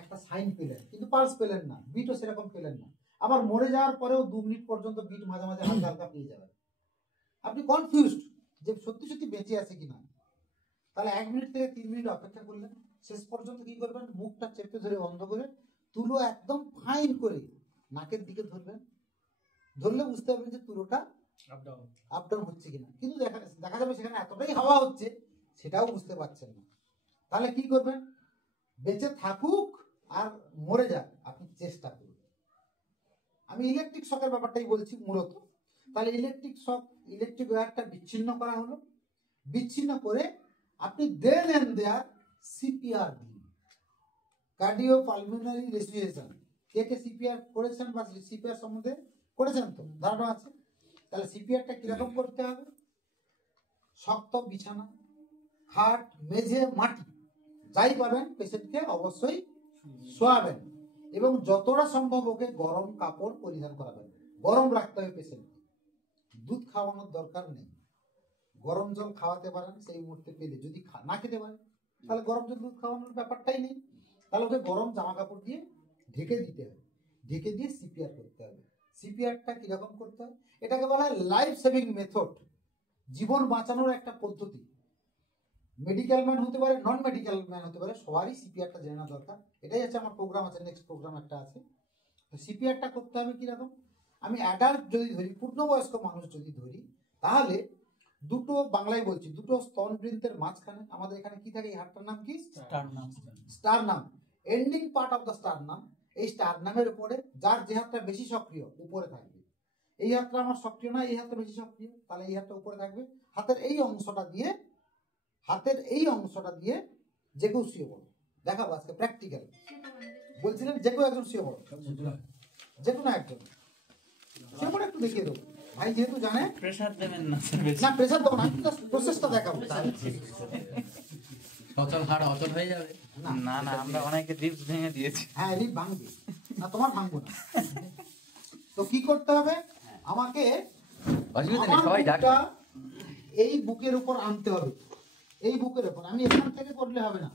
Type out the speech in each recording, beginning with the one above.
একটা সাইন পেলেন কিন্তু পালস পেলেন না, বিটও সেরকম পেলেন না, আবার মরে যাওয়ার পরেও 2 মিনিট পর্যন্ত বিট মাঝে মাঝে হালকা হালকা পেয়ে যাবেন, আপনি কনফিউজড যে সত্যি সত্যি বেঁচে আছে কিনা। তাহলে 1 মিনিট থেকে 3 মিনিট অপেক্ষা করলেন, শেষ পর্যন্ত কি করবেন, মুখটা চেপে ধরে বন্ধ করে তুলো একদম ফাইন করে নাকের দিকে ধরবেন, ধরলে বুঝতে পারবেন যে তুলোটা আপ ডাউন হচ্ছে কিনা। কিন্তু দেখা যাবে সেখানে এতটাই হাওয়া হচ্ছে সেটাও বুঝতে পারছেন না। তাহলে কি করবেন, বেঁচে থাকুক আর মরে যাক আপনি চেষ্টা করুন। আমি ইলেকট্রিক শকের ব্যাপারটাই বলছি মূলত। তাহলে ইলেকট্রিক শক, ইলেকট্রিক ওয়্যারটা বিচ্ছিন্ন করা হলো, বিচ্ছিন্ন করে আপনি দেন এন্ড দেয়ার সিপিআর দিন, কার্ডিও পালমোনারি রেসিপিয়েশন। কে কে সিপিআর করেছেন বা সিপিআর সম্বন্ধে করেছেন তো ধারণা আছে? তাহলে সিপিআরটা কিরকম করতে হবে, শক্ত বিছানা, খাট, মেঝে, মাটি যাই পাবেন পেশেন্টকে অবশ্যই শোয়াবেন এবং যতটা সম্ভব ওকে গরম কাপড় পরিধান করাবেন, গরম রাখতে হবে পেশেন্টকে। দুধ খাওয়ানোর দরকার নেই, গরম জল খাওয়াতে পারেন সেই মুহূর্তে পেলে, যদি না খেতে পারে তাহলে গরম জল দুধ খাওয়ানোর ব্যাপারটাই নেই। তাহলে ওকে গরম জামা কাপড় দিয়ে ঢেকে দিতে হবে, ঢেকে দিয়ে সিপিআর করতে হবে। সিপিআরটা কিরকম করতে হয়, এটাকে বলা হয় লাইফ সেভিং মেথড, জীবন বাঁচানোর একটা পদ্ধতি। মেডিকেল ম্যান হতে পারে, নন মেডিকেল ম্যান হতে পারে, সবারই সিপিআরটা জানা দরকার। এটাই হচ্ছে আমার প্রোগ্রাম আছে, নেক্সট প্রোগ্রাম একটা আছে। তো সিপিআরটা করতে হবে কিরকম, আমি অ্যাডাল্ট যদি ধরি, পূর্ণবয়স্ক মানুষ যদি ধরি, তাহলে দুটো, বাংলায় বলছি, দুটো স্তনবৃন্তের মাঝখানে আমাদের এখানে কি থাকে, এই হাড়টার নাম কি, sternum, ending part of the sternum. এই স্টারনামের উপরে যার যে হাতটা বেশি সক্রিয় উপরে থাকবে, এই হাতটা আমার সক্রিয় না, এই হাতটা বেশি সক্রিয়, তাহলে এই হাতটা উপরে থাকবে। হাতের এই অংশটা দিয়ে, হাতের এই অংশটা দিয়ে যে কেউ শুয়ে পড়ো, দেখাবো আজকে প্র্যাকটিক্যাল। বলছিলেন যে কেউ একজন শুয়ে পড়ো, যে কোনো একজন শুয়ে পড়ে একটু দেখিয়ে দেবো ভাই, যেহেতু জানে। প্রেসার দেবেন না, না প্রেসার দেবো না, প্রসেসটা দেখাবো। অচল হাড় অচল হয়ে যাবে। না না, আমরা অনেকে রিপস ভেঙে দিয়েছি। হ্যাঁ রিপ ভাঙবে না, তোমার ভাঙবো না। তো কি করতে হবে, আমাকে এই বুকের উপর আনতে হবে, এই বুকের উপর, আমি এখান থেকে করলে হবে না,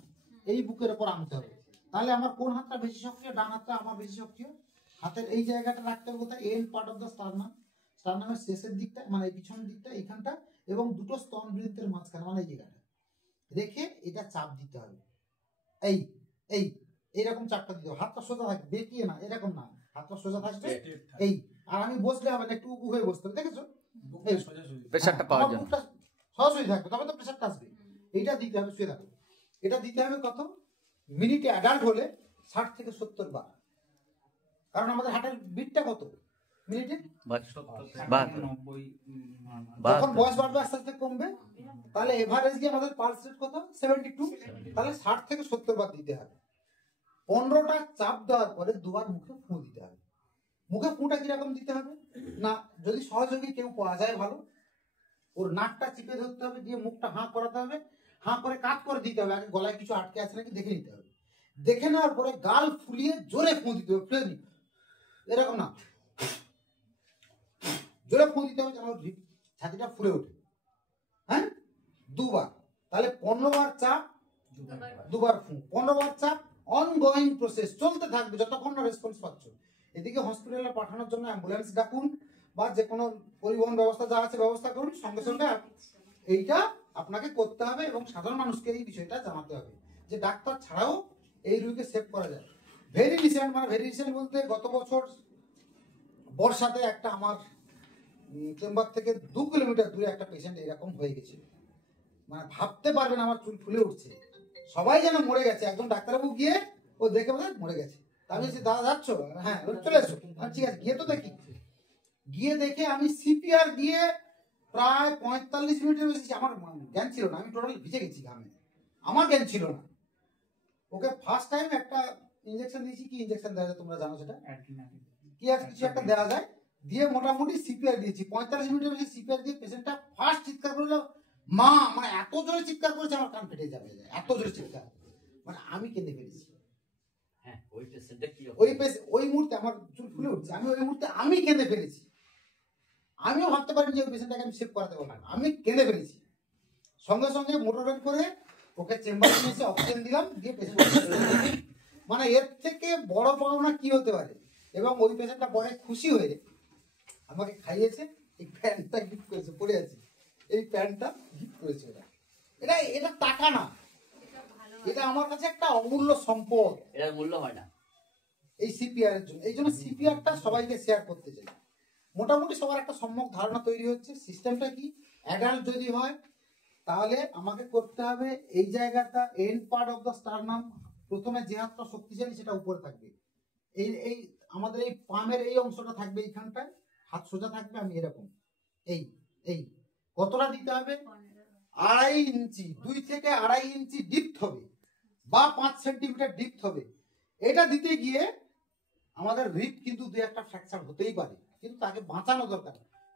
এই বুকের উপর আনতে হবে। তাহলে আমার কোন হাতটা বেশি সক্রিয়, ডান হাতটা আমার বেশি সক্রিয়। হাতের এই জায়গাটা রাখতে হবে কোথায়, end part of the sternum, স্টারনামের শেষের দিকটা, মানে পিছনের দিকটা এইখানটা, এবং দুটো স্তনবৃন্তের মাঝখানে, মানে এই জায়গাটা রেখে এটা চাপ দিতে হবে। এই এই এইরকম চাপটা দিতে হবে, হাতটা সোজা থাকবে, বেঁকিয়ে না, এরকম না, হাতটা সোজা থাকবে। এই আর আমি বসলে হবে না, একটু উবু হয়ে বসতে হবে, দেখেছো? প্রেসারটা পাওয়ার জন্য সরাসরি থাকবে, তবে তো প্রেসারটা আসবে। এইটা দিতে হবে, শুয়ে থাকবে। এটা দিতে হবে কত মিনিটে, অ্যাডাল্ট হলে 60 থেকে 70 বার। কারণ আমাদের হার্টের বিটটা কত মিনিটে, যখন বয়স বাড়বে আস্তে আস্তে কমবে, তাহলে এভারেজ দিয়ে আমাদের পালস রেট কত, 72। তাহলে 60 থেকে 70 বার দিতে হবে। 15টা চাপ দেওয়ার পরে দুবার মুখে ফু দিতে হবে। মুখে ফুটা কিরকম দিতে হবে না, যদি সহযোগী কেউ পাওয়া যায় ভালো, ওর নাকটা চিপে ধরতে হবে, দিয়ে মুখটা হাঁ করাতে হবে, হাঁ করে কাট করে দিতে হবে, আগে গলায় কিছু আটকে আছে নাকি দেখে নিতে হবে। দেখে নেওয়ার পরে গাল ফুলিয়ে জোরে ফু দিতে হবে, ফ্লেনি এরকম না, জোরে ফু দিতে হবে যেন ছাতিটা ফুলে ওঠে। হ্যাঁ, দুবার। তাহলে 15 বার চাপ, দুবার ফু, 15 বার চাপ, অনগোয়িং প্রসেস চলতে থাকবে যতক্ষণ না রেসপন্স পাচ্ছ। এদিকে হসপিটালে পাঠানোর জন্য অ্যাম্বুলেন্স ডাকুন বা যে কোনো পরিবহন ব্যবস্থা যা আছে ব্যবস্থা করুন, সঙ্গে সঙ্গে এইটা আপনাকে করতে হবে এবং সাধারণ মানুষকে এই বিষয়টা জানাতে হবে যে ডাক্তার ছাড়াও এই রোগীকে সেভ করা যায়। ভেরি রিসেন্ট, মানে ভেরি রিসেন্ট বলতে গত বছর বর্ষাতে একটা আমার চেম্বার থেকে 2 কিলোমিটার দূরে একটা পেশেন্ট এরকম হয়ে গেছিল, মানে ভাবতে পারবেন আমার চুল ফুলে উঠছে, সবাই যেন মরে গেছে। একজন ডাক্তারবাবু গিয়ে ও দেখে বলে মরে গেছে। আমি বলছি দাদা যাচ্ছ, হ্যাঁ চলে এসো, ঠিক আছে গিয়ে তো দেখি। গিয়ে দেখে আমি সিপিআর দিয়ে প্রায় 45 মিনিটের বেশি, আমার জ্ঞান ছিল না, আমি টোটাল ভিজে গেছি ঘামে, আমার জ্ঞান ছিল না। ওকে ফার্স্ট টাইম একটা ইনজেকশন দিয়েছি, কি ইনজেকশন দেওয়া যায় তোমরা জানো সেটা, কি আর কিছু একটা দেওয়া যায়, দিয়ে মোটামুটি সিপিআর দিয়েছি। 45 মিনিটের বেশি সিপিআর দিয়ে পেশেন্টটা ফার্স্ট চিৎকার করলো মা, মানে এত জোরে চিৎকার করেছে আমার কান ফেটে যাবে, এত জোরে চিৎকার, মানে আমি কেঁদে ফেলেছি। ওই মুহূর্তে আমার চুল ফুলে উঠছে, আমি ওই মুহূর্তে আমি কেঁদে ফেলেছি। আমিও ভাবতে পারিনি যে ওই পেশেন্টটাকে আমি সেভ করাতে পারবো, আমি কেঁদে ফেলেছি। সঙ্গে সঙ্গে মোটর ভ্যান করে ওকে চেম্বারে নিয়ে এসে অক্সিজেন দিলাম, দিয়ে পেশেন্ট মানে এর থেকে বড় পাওনা কি হতে পারে। এবং ওই পেশেন্টটা পরে খুশি হয়ে আমাকে খাইয়েছে, এই প্যান্টটা গিফট করেছে, পরে আছে এই প্যান্টটা গিফট করেছে ওরা। এটা এটা টাকা না, এটা আমার কাছে একটা অমূল্য সম্পদ, এটার মূল্য হয় না এই সিপিআর এর জন্য। এই জন্য সিপিআরটা সবাইকে শেয়ার করতে চাই। মোটামুটি সবার একটা সম্যক ধারণা তৈরি হচ্ছে। সিস্টেমটা কি, অ্যাডাল্ট যদি হয় তাহলে আমাকে করতে হবে এই জায়গাটা end part of the sternum, প্রথমে যে হাতটা শক্তিশালী সেটা উপরে থাকবে, এই এই আমাদের এই পামের এই অংশটা থাকবে এইখানটায়, হাত সোজা থাকবে, আমি এরকম এই এই কতটা দিতে হবে, 2.5 ইঞ্চি, 2 থেকে 2.5 ইঞ্চি ডিপথ হবে বা 5 সেন্টিমিটার ডিপথ হবে। এটা দিতে গিয়ে আমাদের রিপ কিন্তু 2-1টা ফ্র্যাকচার হতেই পারে, কিন্তু তাকে বাঁচানো দরকার।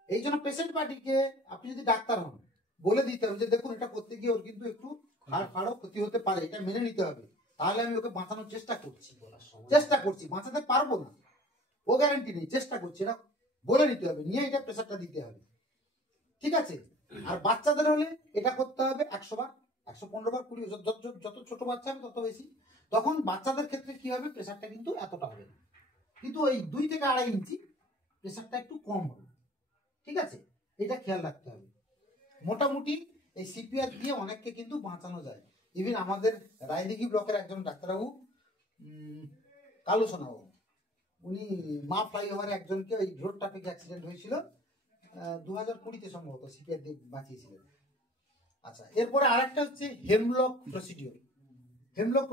এই জন্য পেশেন্ট পার্টিকে আপনি যদি ডাক্তার হন বলে দিতে হবে যে দেখুন এটা করতে গিয়ে ওর কিন্তু একটু হাড়ও ক্ষতি হতে পারে, এটা মেনে নিতে হবে, তাহলে আমি ওকে বাঁচানোর চেষ্টা করছি, বাঁচাতে পারবো না ও গ্যারান্টি নেই, চেষ্টা করছি, এটা বলে নিতে হবে, নিয়ে এটা প্রেসারটা দিতে হবে, ঠিক আছে। আর বাচ্চাদের হলে এটা করতে হবে 100 বার, 115 বার, 20, যত ছোট বাচ্চা হবে তত বেশি। তখন বাচ্চাদের ক্ষেত্রে কি হবে, প্রেসারটা কিন্তু এতটা হবে না, কিন্তু এই 2 থেকে 2.5 ইঞ্চি প্রেসারটা একটু কম হবে, ঠিক আছে, এটা খেয়াল রাখতে হবে। মোটামুটি এই সিপিআর দিয়ে অনেককে কিন্তু বাঁচানো যায়। ইভেন আমাদের রায়দিঘি ব্লকের একজন ডাক্তারবাবু কালু সোনাবাবু, উনি মা ফ্লাইওভারে একজনকে ওই রোড ট্রাফিক অ্যাক্সিডেন্ট হয়েছিল 2020-তে সম্ভবত, সিপিআর দিয়ে বাঁচিয়েছিলেন। আচ্ছা, এরপরে আরেকটা হচ্ছে হেমলক প্রসিডিওর। হেমলক